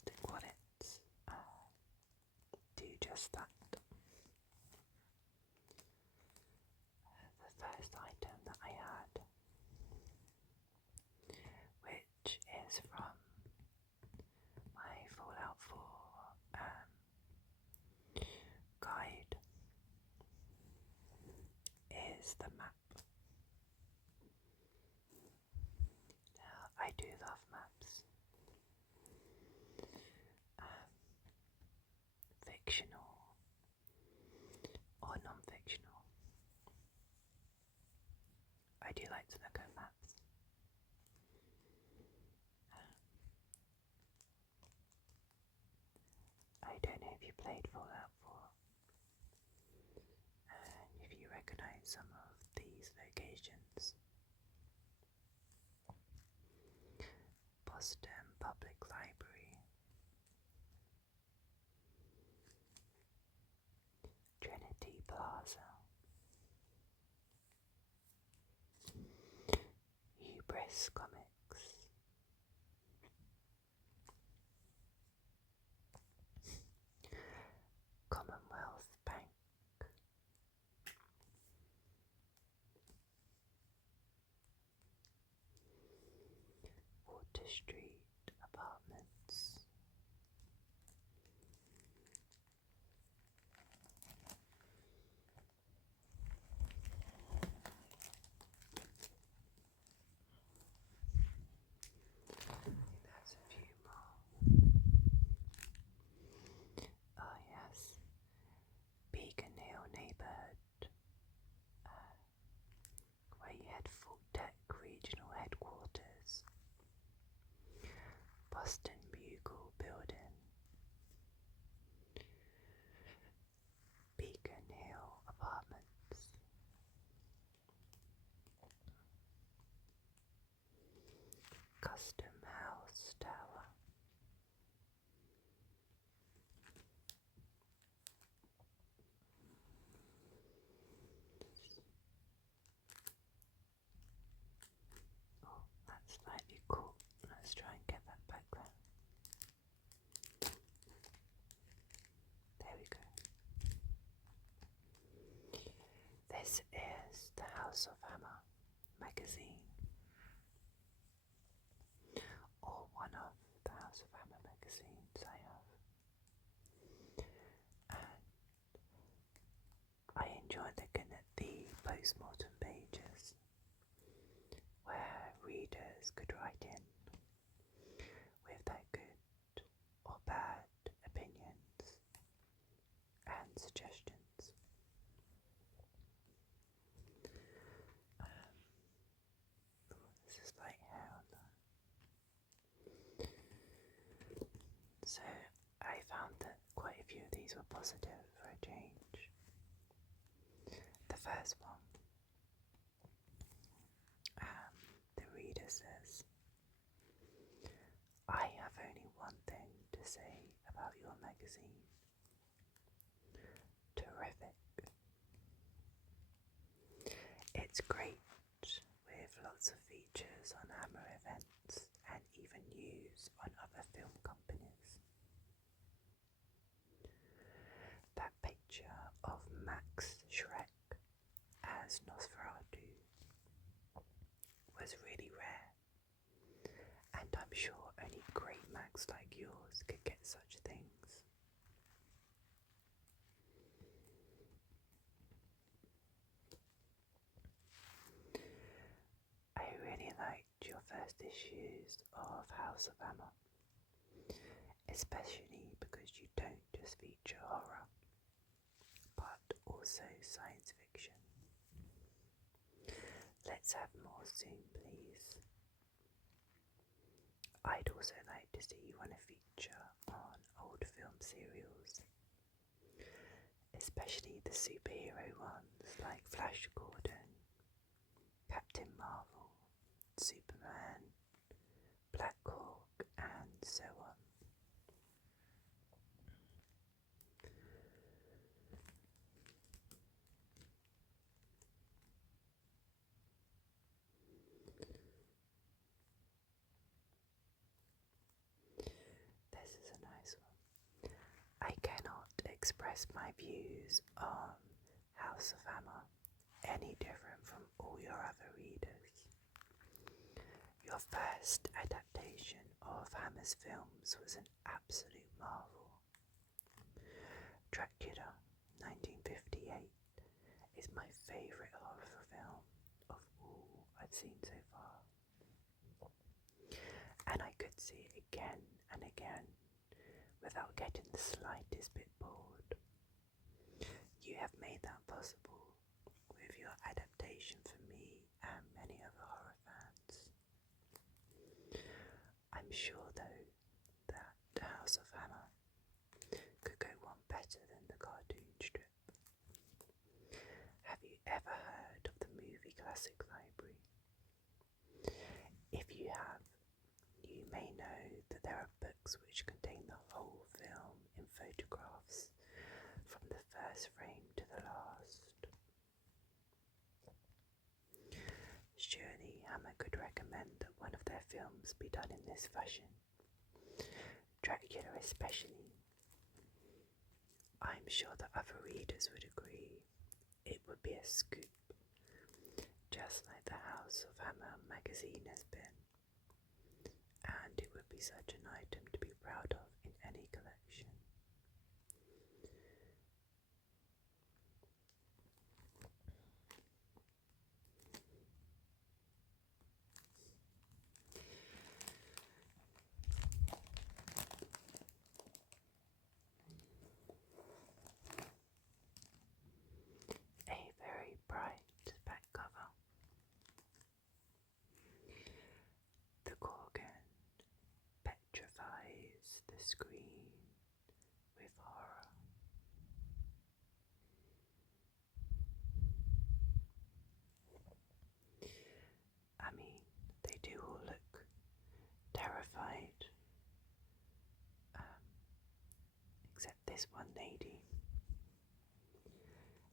plastic wallets do just that. The first item that I had, which is from my Fallout 4 guide, is the map. Now, I do love maps. Fictional or non-fictional. I do like to look at maps. I don't know if you played Fallout 4 and if you recognise some of these locations. Boston Public Library, Trinity Plaza, Hubris Comics, Commonwealth Bank, Water Street Apartments, there's a few more. Oh yes, Beacon Hill neighbourhood, where you had Full Tech Regional Headquarters, Boston Bugle Building, Beacon Hill Apartments, Custom House Tower, oh, that's slightly cool. Let's try and get that back there. There we go. This is the House of Hammer magazine, or one of the House of Hammer magazines I have, and I enjoy looking at the post-mortem pages where readers could write in with their good or bad opinions and suggestions. This is light hair on that. So I found that quite a few of these were positive for a change. The first one, the reader says, "I have only one thing to say about your magazine. Terrific. It's great, with lots of features on Hammer events and even news on other film companies. That picture of Max Schreck as Nosferatu was really rare, and I'm sure only great Macs like yours could get such things. I really liked your first issues of House of Hammer, especially because you don't just feature horror, but also science fiction. Let's have more soon, please. I'd also like to see you on a feature on old film serials, especially the superhero ones like Flash Gordon, Captain Marvel, Superman, Black Hawk, and so on. This is express my views on House of Hammer any different from all your other readers? Your first adaptation of Hammer's films was an absolute marvel. Dracula, 1958, is my favourite horror film of all I've seen so far. And I could see it again and again without getting the slightest bit bored. You have made that possible with your adaptation for me and many other horror fans. I'm sure though that The House of Hammer could go one better than the cartoon strip. Have you ever heard of the Movie Classic Library? If you have, you may know that there are books which contain the whole film in photographs from the first frame to the last. Surely Hammer could recommend that one of their films be done in this fashion, Dracula especially. I'm sure that other readers would agree it would be a scoop, just like the House of Hammer magazine has been, and it would be such an item to be proud of in any collection. A very bright back cover. The Gorgon petrifies the screen with horror. I mean, they do all look terrified, except this one lady.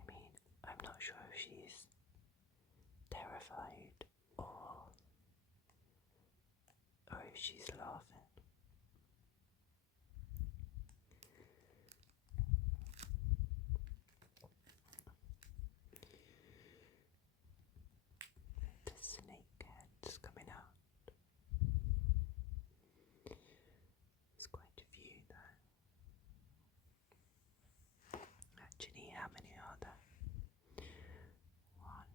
I mean, I'm not sure if she's terrified or if she's laughing. The snake head's coming out. There's quite a few there. Actually, how many are there? 1,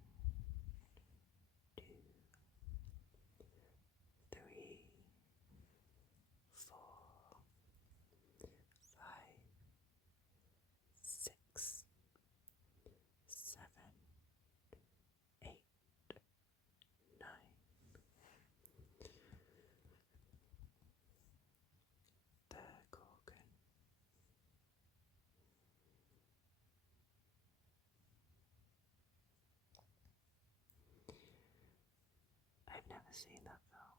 2, 3, 4, 5, 6, 7, 8, 9. The Gorgon. I've never seen that film.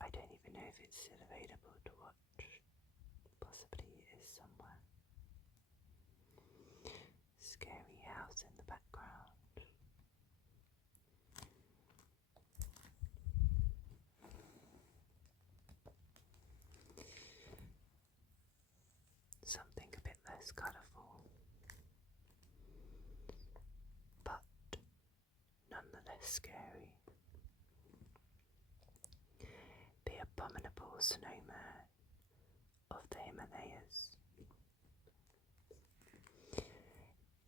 I don't even know if it's still available to watch. Possibly it is somewhere. Scary house in the background. Something a bit less colourful, but nonetheless scary. The abominable snowman of the Himalayas.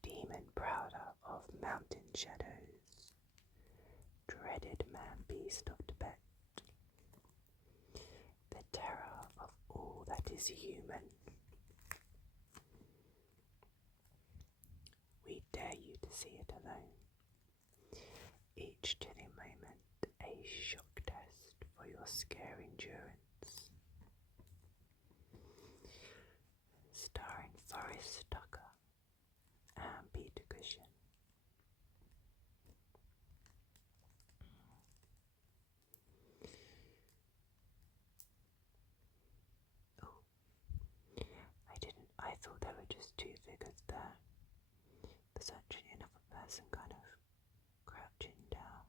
Demon prowler of mountain shadows. Dreaded man-beast of Tibet. The terror of all that is human. We dare you to see it alone. Each chilling moment a shock test for your scare endurance. Starring Forrest Tucker and Peter Cushing. Oh, I thought there were just 2 figures there. There's actually another person kind of crouching down.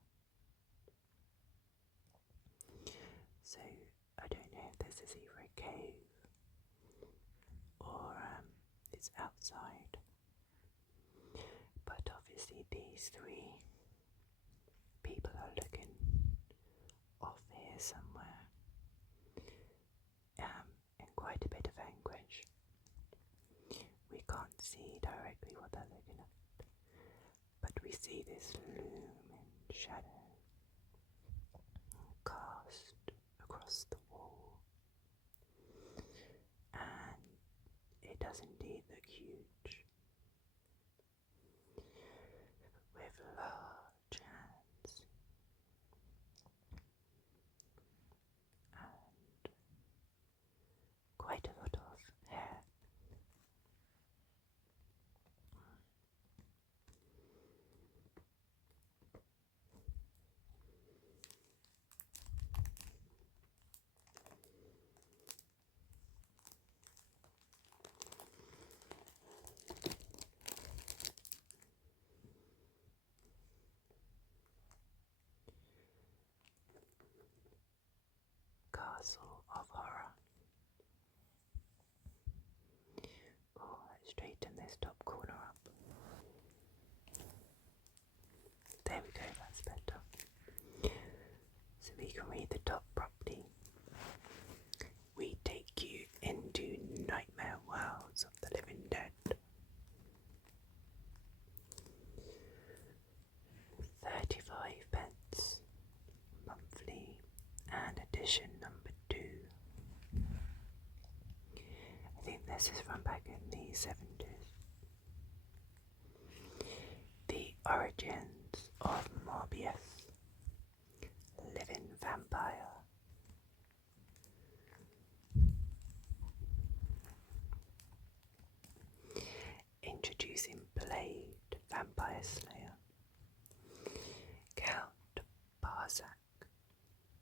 these three people are looking off here somewhere, in quite a bit of anguish. We can't see directly what they're looking at, but we see this looming shadow cast across the wall, and it does indeed look huge, with large hands and quite a lot of hair. Castle of Horror. Oh, let's straighten this top corner up. There we go, that's better. So we can read the top property. We take you into nightmare worlds of the living dead. 35p monthly, and edition number 2. I think this is from back in the 70s. The origins of Morbius, living vampire. Introducing Blade, Vampire Slayer. Count Barzak,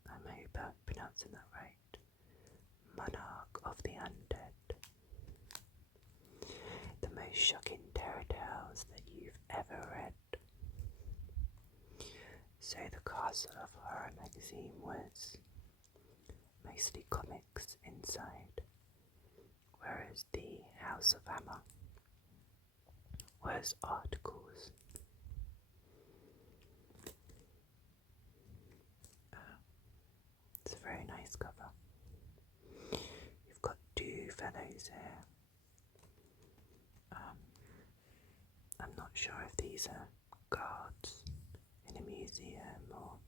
I may be pronouncing that right. Monarch of the Undead. The most shocking terror tales that you've ever read. So the Castle of Horror magazine was mostly comics inside, whereas the House of Hammer was articles. It's a very nice cover. You've got 2 fellows here. I'm not sure if these are guards in a museum or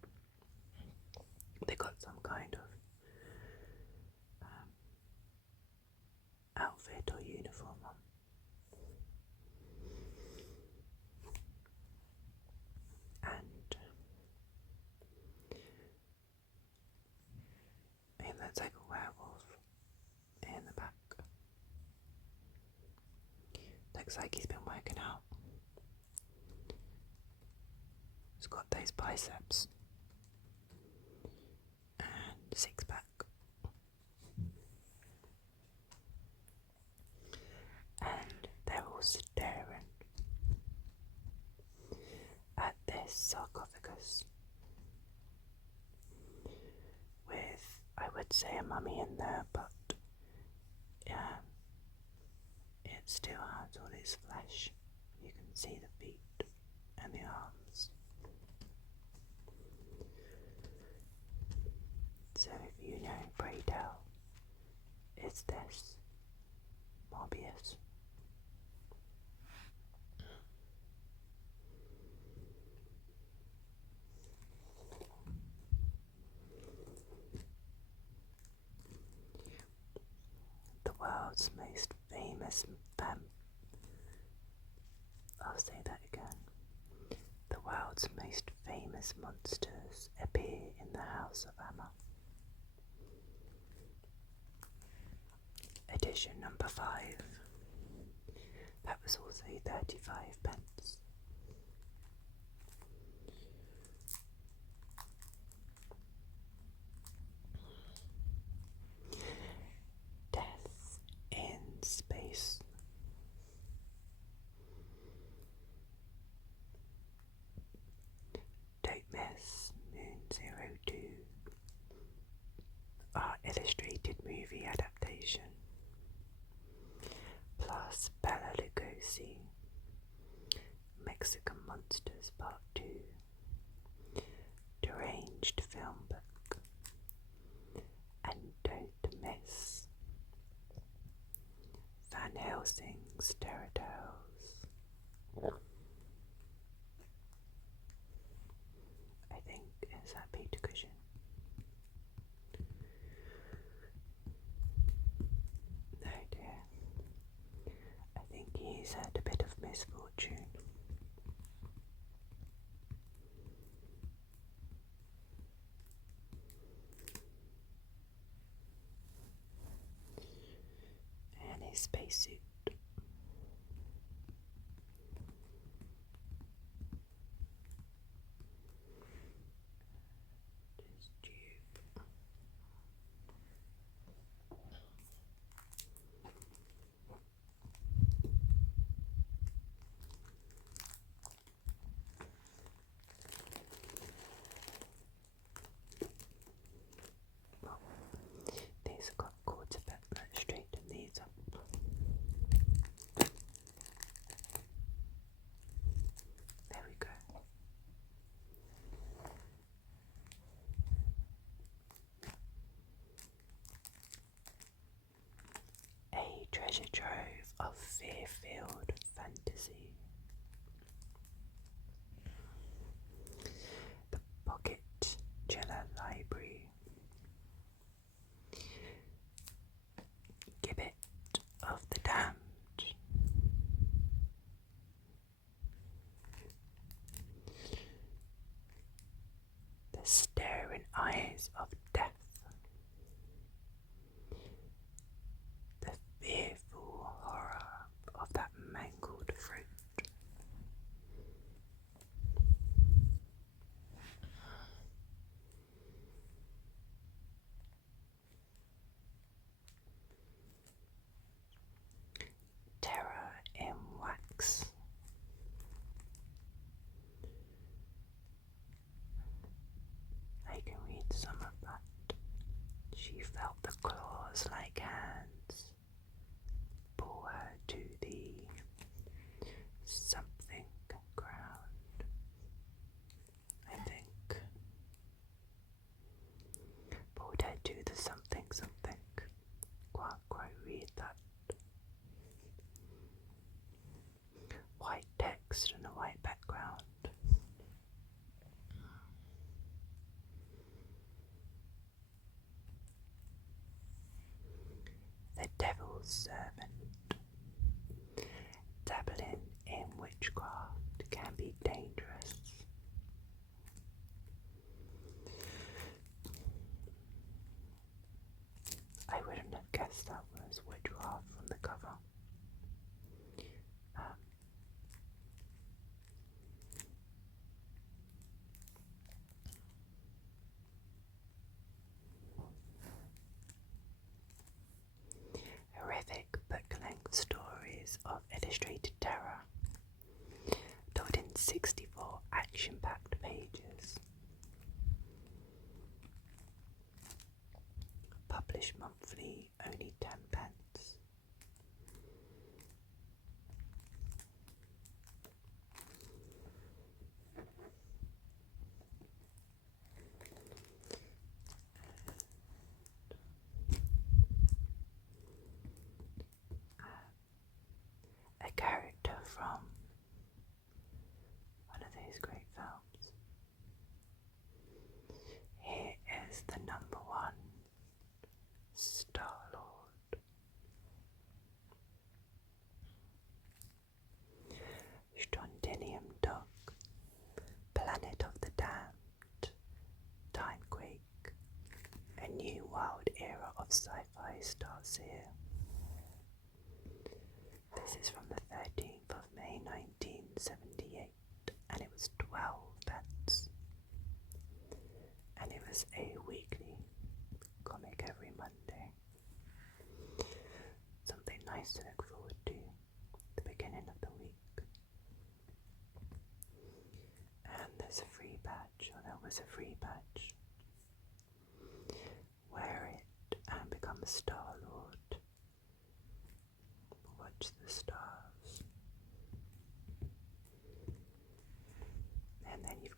they got some kind of outfit or uniform on. And it looks like a werewolf in the back. Looks like he's been working out. He's got those biceps and 6-pack. And they're all staring at this sarcophagus with, I would say, a mummy in there, but it still has all its flesh. You can see the feet and the arms. So if you know, pray tell, is this Morbius? The world's most famous I'll say that again. The world's most famous monsters appear in the House of Hammer. Edition number 5. That was also 35p. Death in Space. Don't miss Moon 02, our illustrated movie adaptation, plus Bela Lugosi, Mexican Monsters Part 2, Deranged Film Book, and Don't Miss Van Helsing's Terror Tales. I think, is that Peter Cushing? No dear. I think he's had a bit of misfortune. And his spacesuit. His tube. Well, these have got cords a bit. Let's straighten these up. There we go. A treasure trove of fear-filled fantasy. The Pocket Chiller Library. Gibbet of the Damned. The Staring Eyes of Death. The fearful horror of that mangled fruit. Terror in Wax. I can read some of that. She felt the claws like hands pull her to the something ground. I think. Pulled her to the something something. Can't quite read that. White text and a white background. The Devil's Servant. Dabbling in witchcraft can be dangerous. I wouldn't have guessed that was witchcraft from the cover. Horrific book-length stories of illustrated terror, told in 64 action-packed pages. Published monthly, only 10 pence. A character from one of these great films. Here is the number one, Star-Lord. Strontium Dog, Planet of the Damned, Timequake. A new wild era of sci-fi starts here. This is from the 13th of May 1978, and it was 12 pence. And it was a weekly comic every Monday. Something nice to look forward to at the beginning of the week. And there's a free badge, or there was a free badge. Wear it and become a Star-Lord. Watch the stars.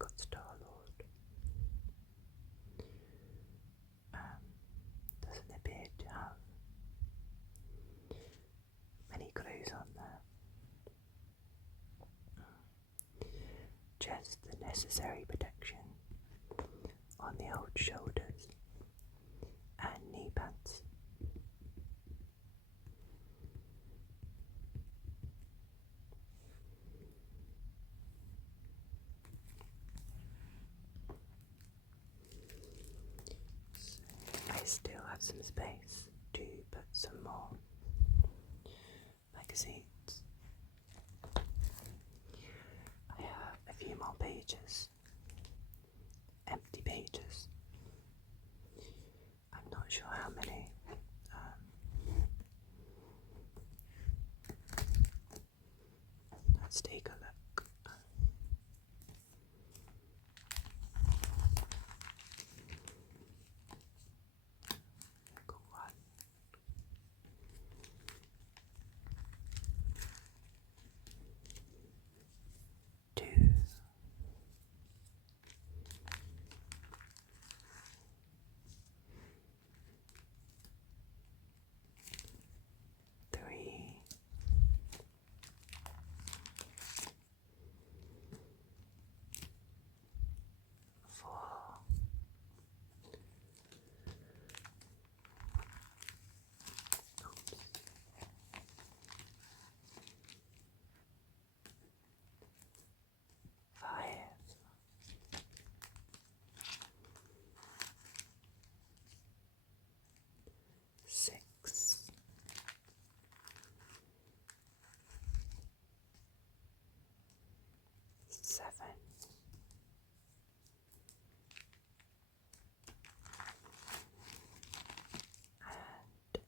got Star-Lord. Doesn't appear to have many clothes on there. Just the necessary protection on the old shoulders and knee pads. So I still have some space to put some more magazines. I have a few more pages, empty pages. I'm not sure how many. Let's take a look. Got 1, 2, 3, 4, 5, 6, 7,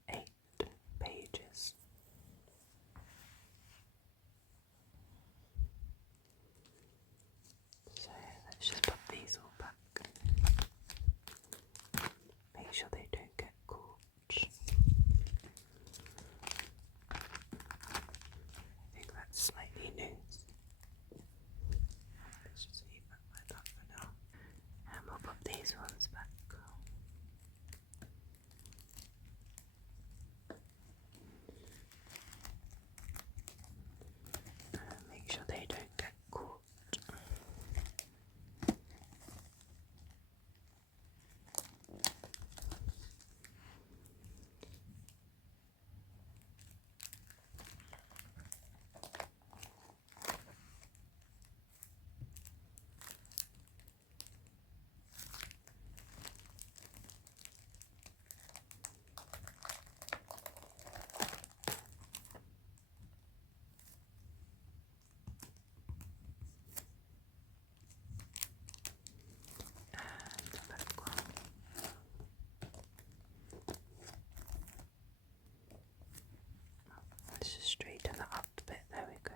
and 8 pages. So let's just put these all back. Make sure they don't get caught. I think that's slightly loose. Let's just leave that like that for now. And we'll put these ones back. And make sure they don't get caught. Let's just straighten that up a bit, there we go.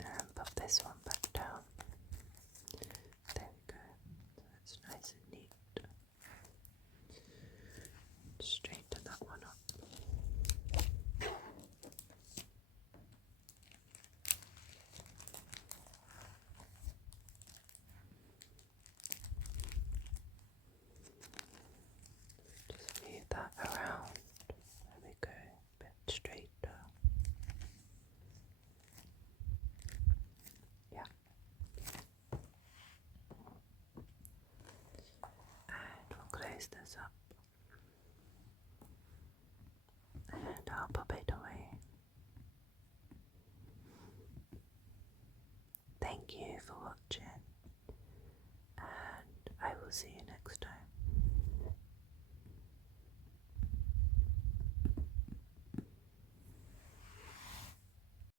And put this one back down. There we go. So that's nice and neat. Straighten that one up. Just move that around. There we go. A bit straighter. Yeah. And we'll close this up. And I'll pop it away. Thank you for watching. And I will see you